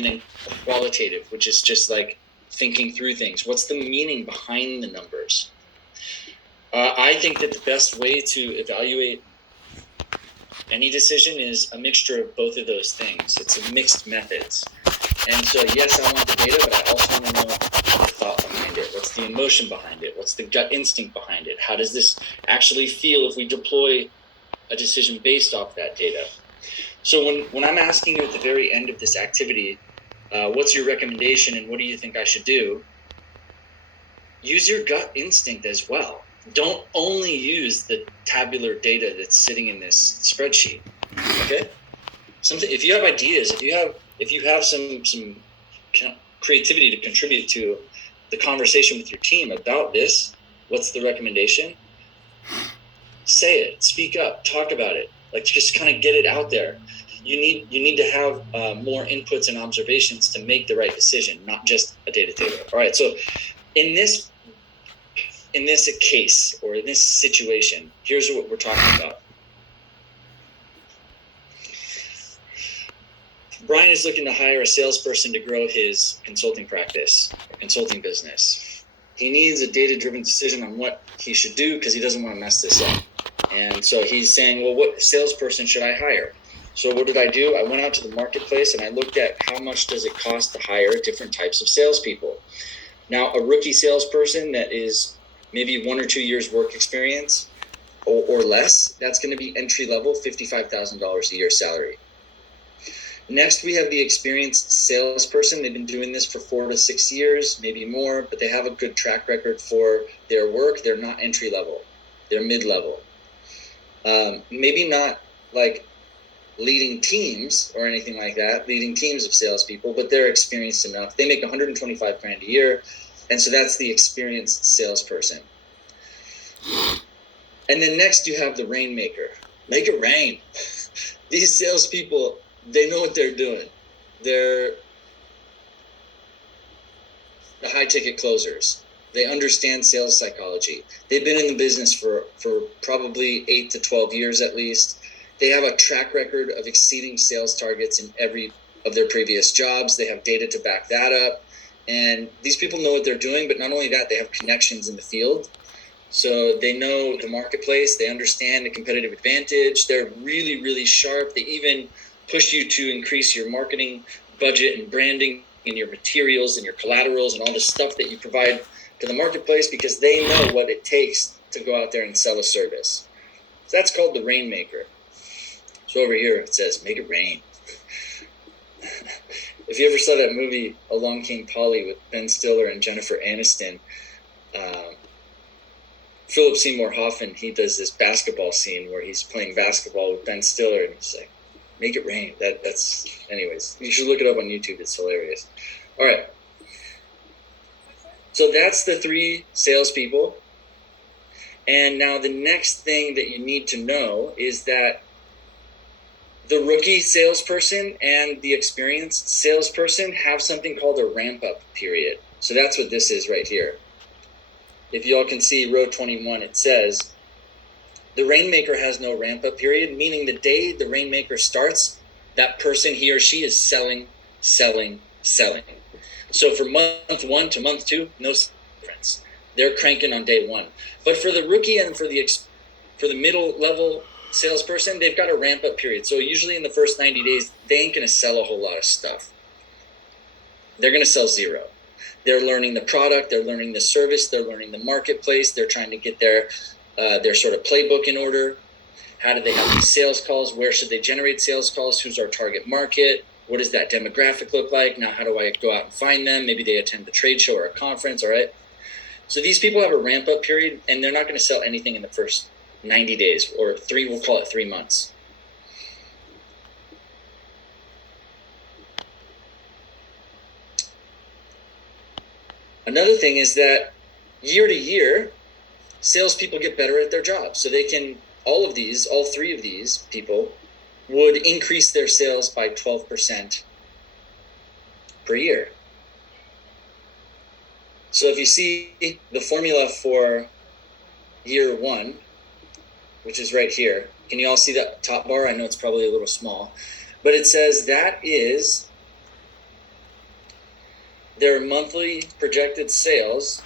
and then qualitative, which is just like thinking through things. What's the meaning behind the numbers? I think that the best way to evaluate any decision is a mixture of both of those things. It's a mixed methods. And so, yes, I want the data, but I also want to know the thought behind it. What's the emotion behind it? What's the gut instinct behind it? How does this actually feel if we deploy a decision based off that data? So when I'm asking you at the very end of this activity, what's your recommendation and what do you think I should do? Use your gut instinct as well. Don't only use the tabular data that's sitting in this spreadsheet. Okay? If you have ideas, if you have some creativity to contribute to the conversation with your team about this, what's the recommendation? Say it, speak up, talk about it. Like, just kind of get it out there. You need to have more inputs and observations to make the right decision, not just a data table. All right, so in this case or in this situation, here's what we're talking about. Brian is looking to hire a salesperson to grow his consulting practice, or consulting business. He needs a data-driven decision on what he should do because he doesn't want to mess this up. And so he's saying, well, what salesperson should I hire? So what did I do? I went out to the marketplace and I looked at how much does it cost to hire different types of salespeople. Now, a rookie salesperson that is maybe 1 or 2 years work experience or less, that's going to be entry level, $55,000 a year salary. Next, we have the experienced salesperson. They've been doing this for 4 to 6 years, maybe more, but they have a good track record for their work. They're not entry level. They're mid-level. Maybe not like leading teams or anything like that, leading teams of salespeople, but they're experienced enough. They make $125,000 a year. And so that's the experienced salesperson. And then next you have the rainmaker. Make it rain. These salespeople, they know what they're doing. They're the high-ticket closers. They understand sales psychology. They've been in the business for probably 8 to 12 years at least. They have a track record of exceeding sales targets in every of their previous jobs. They have data to back that up. And these people know what they're doing, but not only that, they have connections in the field. So they know the marketplace, they understand the competitive advantage. They're really, really sharp. They even push you to increase your marketing budget and branding and your materials and your collaterals and all the stuff that you provide to the marketplace because they know what it takes to go out there and sell a service. So that's called the rainmaker. So over here it says, make it rain. If you ever saw that movie, Along Came Polly, with Ben Stiller and Jennifer Aniston, Philip Seymour Hoffman, he does this basketball scene where he's playing basketball with Ben Stiller, and he's like, make it rain. That's, anyways, you should look it up on YouTube. It's hilarious. All right. So that's the 3 salespeople. And now the next thing that you need to know is that the rookie salesperson and the experienced salesperson have something called a ramp-up period. So that's what this is right here. If y'all can see row 21, it says, the rainmaker has no ramp-up period, meaning the day the rainmaker starts, that person, he or she, is selling, selling, selling. So for month 1 to month 2, no difference. They're cranking on day 1. But for the rookie and for the middle level salesperson, they've got a ramp up period. So usually in the first 90 days, they ain't going to sell a whole lot of stuff. They're going to sell 0. They're learning the product, they're learning the service, they're learning the marketplace, they're trying to get their sort of playbook in order. How do they have these sales calls? Where should they generate sales calls? Who's our target market? What does that demographic look like? Now, how do I go out and find them? Maybe they attend a trade show or a conference, all right? So these people have a ramp up period, and they're not going to sell anything in the first 90 days, or 3, we'll call it 3 months. Another thing is that year to year, salespeople get better at their jobs. So they can, all 3 of these people would increase their sales by 12% per year. So if you see the formula for year 1, which is right here, can you all see that top bar? I know it's probably a little small, but it says that is their monthly projected sales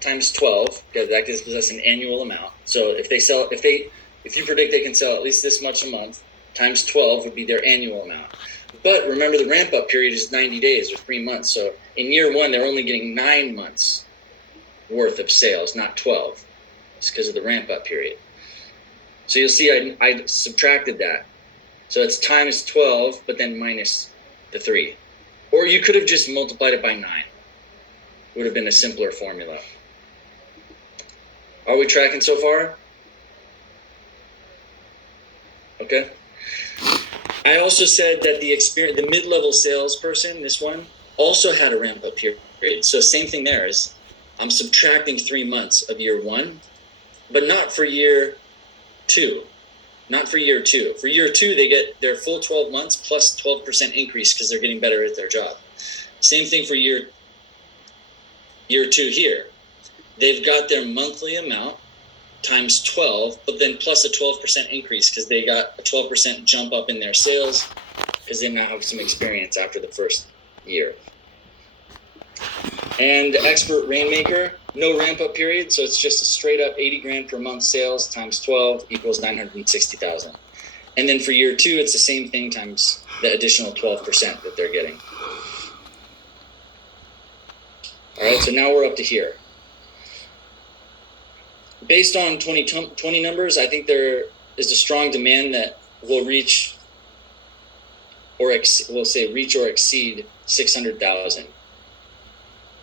times 12, because that gives us an annual amount. So if you predict they can sell at least this much a month, times 12 would be their annual amount. But remember, the ramp up period is 90 days or 3 months. So in year one, they're only getting 9 months worth of sales, not 12. It's because of the ramp up period. So you'll see I subtracted that. So it's times 12, but then minus the 3. Or you could have just multiplied it by 9. Would have been a simpler formula. Are we tracking so far? Okay. I also said that the mid-level salesperson, this one, also had a ramp-up period. So same thing there is I'm subtracting 3 months of year one, but not for year two. Not for year two. For year two, they get their full 12 months plus 12% increase because they're getting better at their job. Same thing for year two here. They've got their monthly amount times 12, but then plus a 12% increase because they got a 12% jump up in their sales because they now have some experience after the first year. And the expert rainmaker, no ramp up period, so it's just a straight up 80 grand per month sales times 12 equals 960,000. And then for year two, it's the same thing times the additional 12% that they're getting. All right, so now we're up to here. Based on 2020 numbers, I think there is a strong demand that will reach or exceed 600,000.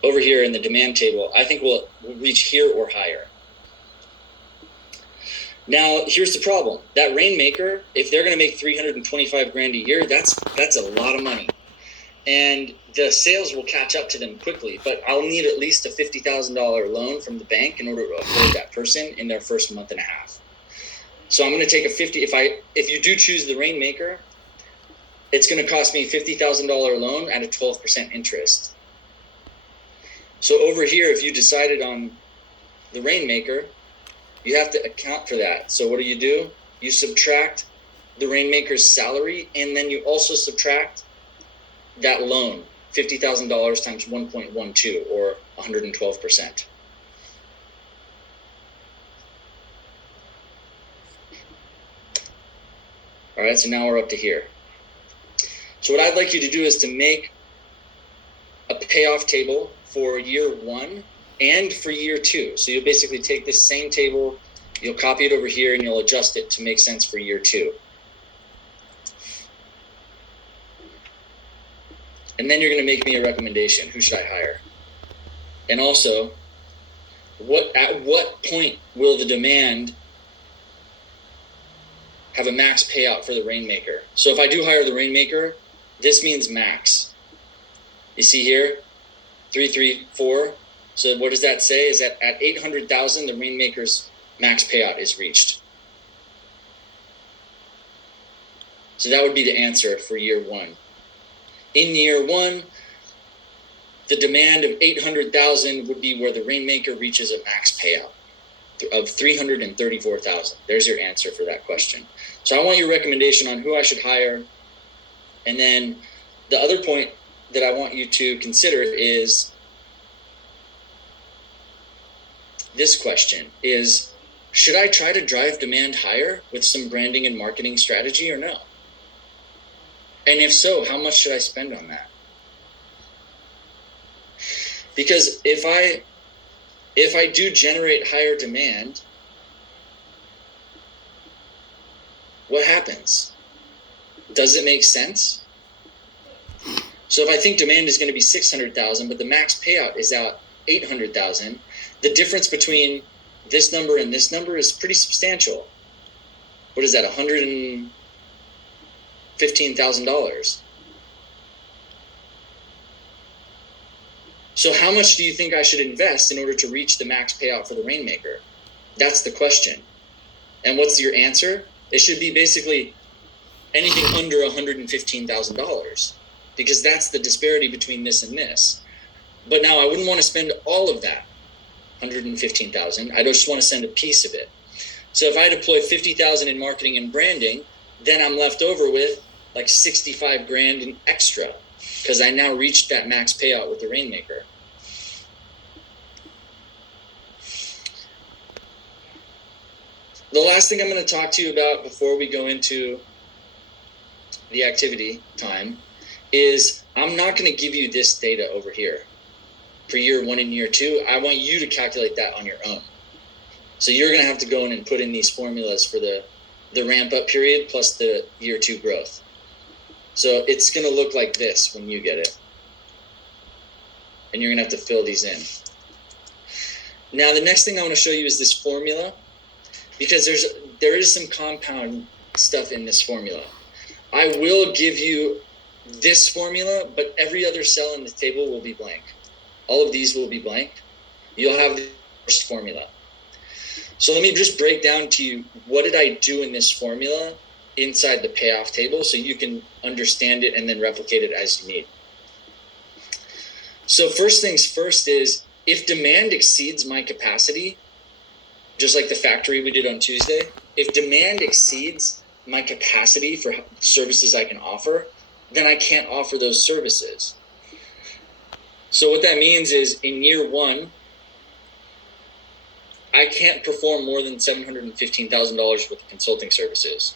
Over here in the demand table, I think we'll reach here or higher. Now, here's the problem. That rainmaker, if they're going to make 325 grand a year, that's a lot of money. And the sales will catch up to them quickly, but I'll need at least a $50,000 loan from the bank in order to afford that person in their first month and a half. So I'm going to take if you do choose the rainmaker, it's going to cost me a $50,000 loan at a 12% interest. So over here, if you decided on the rainmaker, you have to account for that. So what do? You subtract the rainmaker's salary, and then you also subtract that loan, $50,000 times 1.12 or 112%. All right, so now we're up to here. So what I'd like you to do is to make a payoff table for year one and for year two. So you'll basically take this same table, you'll copy it over here, and you'll adjust it to make sense for year two. And then you're going to make me a recommendation. Who should I hire? And also, at what point will the demand have a max payout for the rainmaker? So if I do hire the rainmaker, this means max. You see here, 334. So what does that say? Is that at 800,000, the rainmaker's max payout is reached. So that would be the answer for year one. In year one, the demand of 800,000 would be where the rainmaker reaches a max payout of 334,000. There's your answer for that question. So I want your recommendation on who I should hire. And then the other point that I want you to consider is this question is, should I try to drive demand higher with some branding and marketing strategy or no? And if so, how much should I spend on that? Because if I do generate higher demand, what happens? Does it make sense? So if I think demand is going to be 600,000, but the max payout is out 800,000, the difference between this number and this number is pretty substantial. What is that, $115,000? So how much do you think I should invest in order to reach the max payout for the rainmaker? That's the question. And what's your answer? It should be basically anything under $115,000, because that's the disparity between this and this. But now I wouldn't want to spend all of that, $115,000. I just want to send a piece of it. So if I deploy $50,000 in marketing and branding, then I'm left over with like 65 grand in extra because I now reached that max payout with the Rainmaker. The last thing I'm going to talk to you about before we go into the activity time is I'm not going to give you this data over here for year 1 and year 2. I want you to calculate that on your own. So you're going to have to go in and put in these formulas for the ramp up period plus the year 2 growth. So it's going to look like this when you get it. And you're going to have to fill these in. Now, the next thing I want to show you is this formula, because there is some compound stuff in this formula. I will give you this formula, but every other cell in the table will be blank. All of these will be blank. You'll have the first formula. So let me just break down to you what did I do in this formula inside the payoff table so you can understand it and then replicate it as you need. So first things first is if demand exceeds my capacity, just like the factory we did on Tuesday, if demand exceeds my capacity for services I can offer, then I can't offer those services. So what that means is in year 1, I can't perform more than $715,000 worth of consulting services.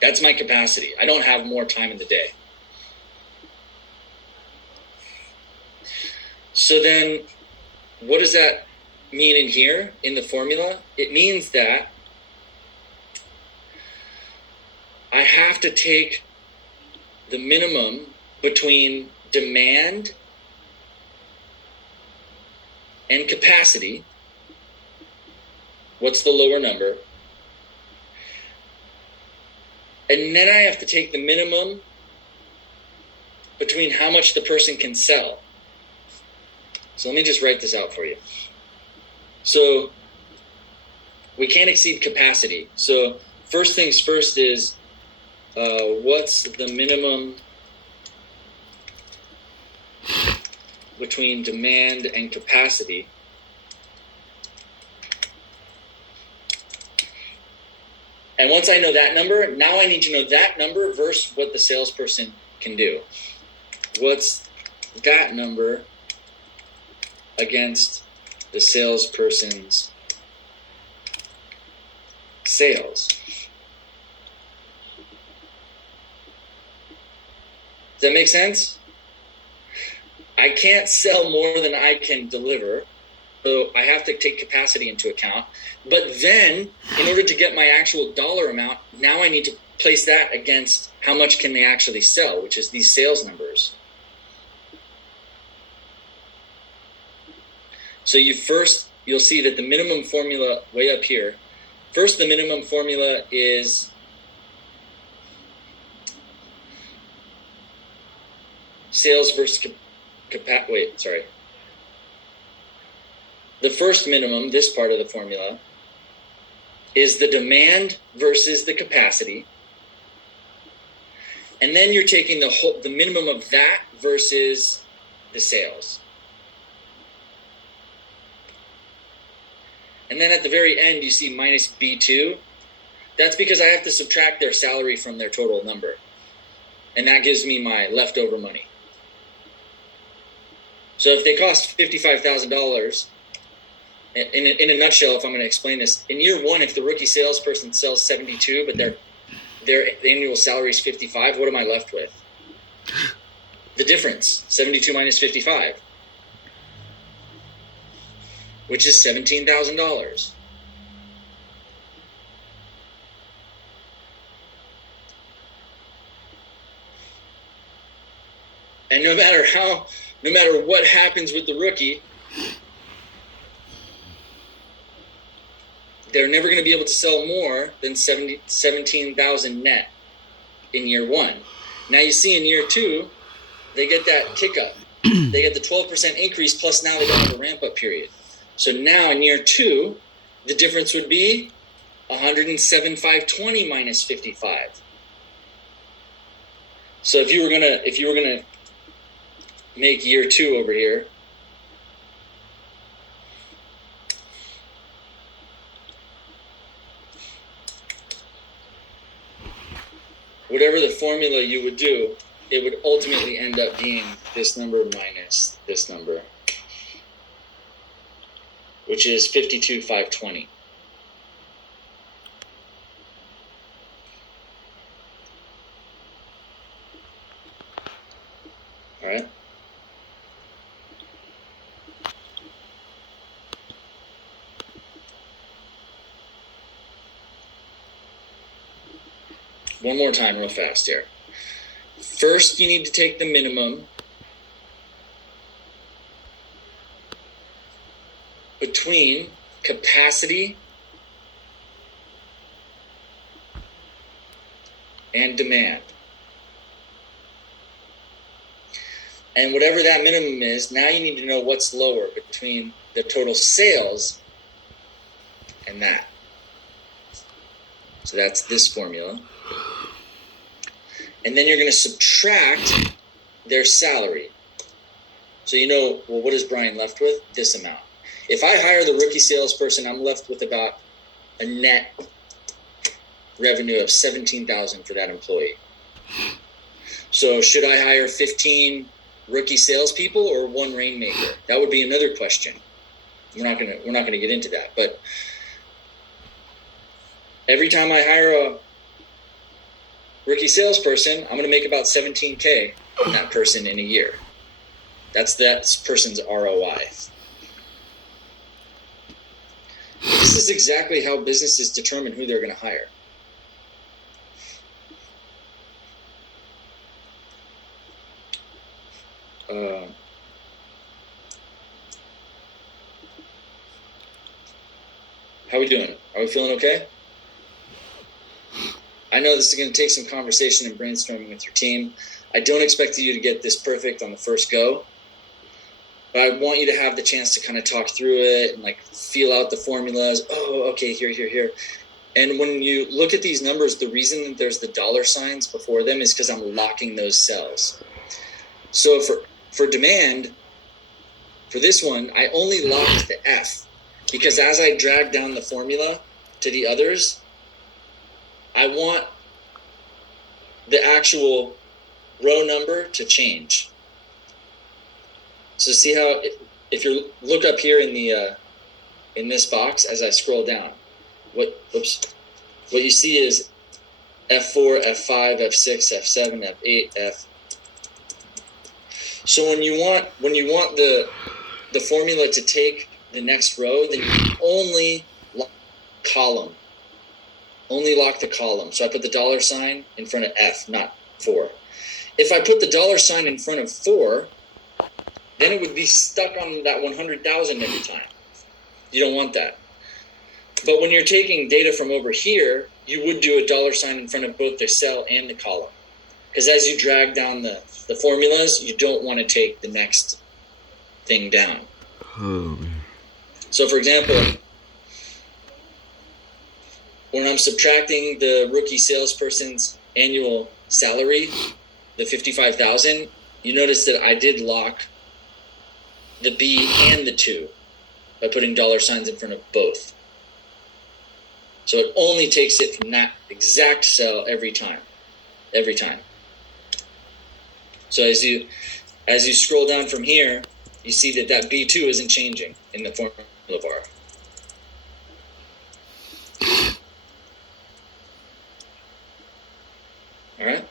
That's my capacity. I don't have more time in the day. So then what does that mean in here in the formula? It means that I have to take the minimum between demand and capacity. What's the lower number? And then I have to take the minimum between how much the person can sell. So let me just write this out for you. So we can't exceed capacity. So first things first is what's the minimum between demand and capacity? And once I know that number, now I need to know that number versus what the salesperson can do. What's that number against the salesperson's sales? Does that make sense? I can't sell more than I can deliver, so I have to take capacity into account. But then, in order to get my actual dollar amount, now I need to place that against how much can they actually sell, which is these sales numbers. So you'll see that the minimum formula way up here, first the minimum formula is sales versus the first minimum, this part of the formula, is the demand versus the capacity. And then you're taking the minimum of that versus the sales. And then at the very end, you see minus B2. That's because I have to subtract their salary from their total number. And that gives me my leftover money. So if they cost $55,000, in a nutshell, if I'm going to explain this, in year 1, if the rookie salesperson sells 72, but their annual salary is 55, what am I left with? The difference, 72 minus 55, which is $17,000. And no matter what happens with the rookie, they're never going to be able to sell more than 17,000 net in year 1. Now you see in year 2, they get that kick up. They get the 12% increase, plus now they don't have a ramp up period. So now in year 2, the difference would be 107,520 minus 55. So if you were gonna make year 2 over here, whatever the formula you would do it would ultimately end up being this number minus this number, which is 52,520. All right. One more time real fast here. First, you need to take the minimum between capacity and demand. And whatever that minimum is, now you need to know what's lower between the total sales and that. So that's this formula. And then you're going to subtract their salary. So you know, well, what is Brian left with? This amount. If I hire the rookie salesperson, I'm left with about a net revenue of $17,000 for that employee. So should I hire 15 rookie salespeople or one rainmaker? That would be another question. We're not gonna get into that. But every time I hire a rookie salesperson, I'm gonna make about $17K from that person in a year. That's that person's ROI. This is exactly how businesses determine who they're going to hire. How are we doing? Are we feeling okay? I know this is going to take some conversation and brainstorming with your team. I don't expect you to get this perfect on the first go, but I want you to have the chance to kind of talk through it and like feel out the formulas. Oh, okay, here. And when you look at these numbers, the reason that there's the dollar signs before them is because I'm locking those cells. So for demand, for this one, I only locked the F because as I drag down the formula to the others, I want the actual row number to change. So see how if you look up here in the in this box as I scroll down, what you see is F4, F5, F6, F7, F8, F. So when you want the formula to take the next row, then you only lock the column. Only lock the column. So I put the dollar sign in front of F, not 4. If I put the dollar sign in front of 4, then it would be stuck on that 100,000 every time. You don't want that. But when you're taking data from over here, you would do a dollar sign in front of both the cell and the column. Because as you drag down the formulas, you don't want to take the next thing down. So for example, when I'm subtracting the rookie salesperson's annual salary, the $55,000, you notice that I did lock the B and the 2 by putting dollar signs in front of both. So it only takes it from that exact cell every time. So as you scroll down from here, you see that B2 isn't changing in the formula bar. All right.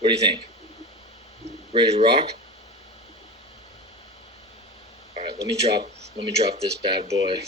What do you think? Ready to rock? All right, let me drop this bad boy.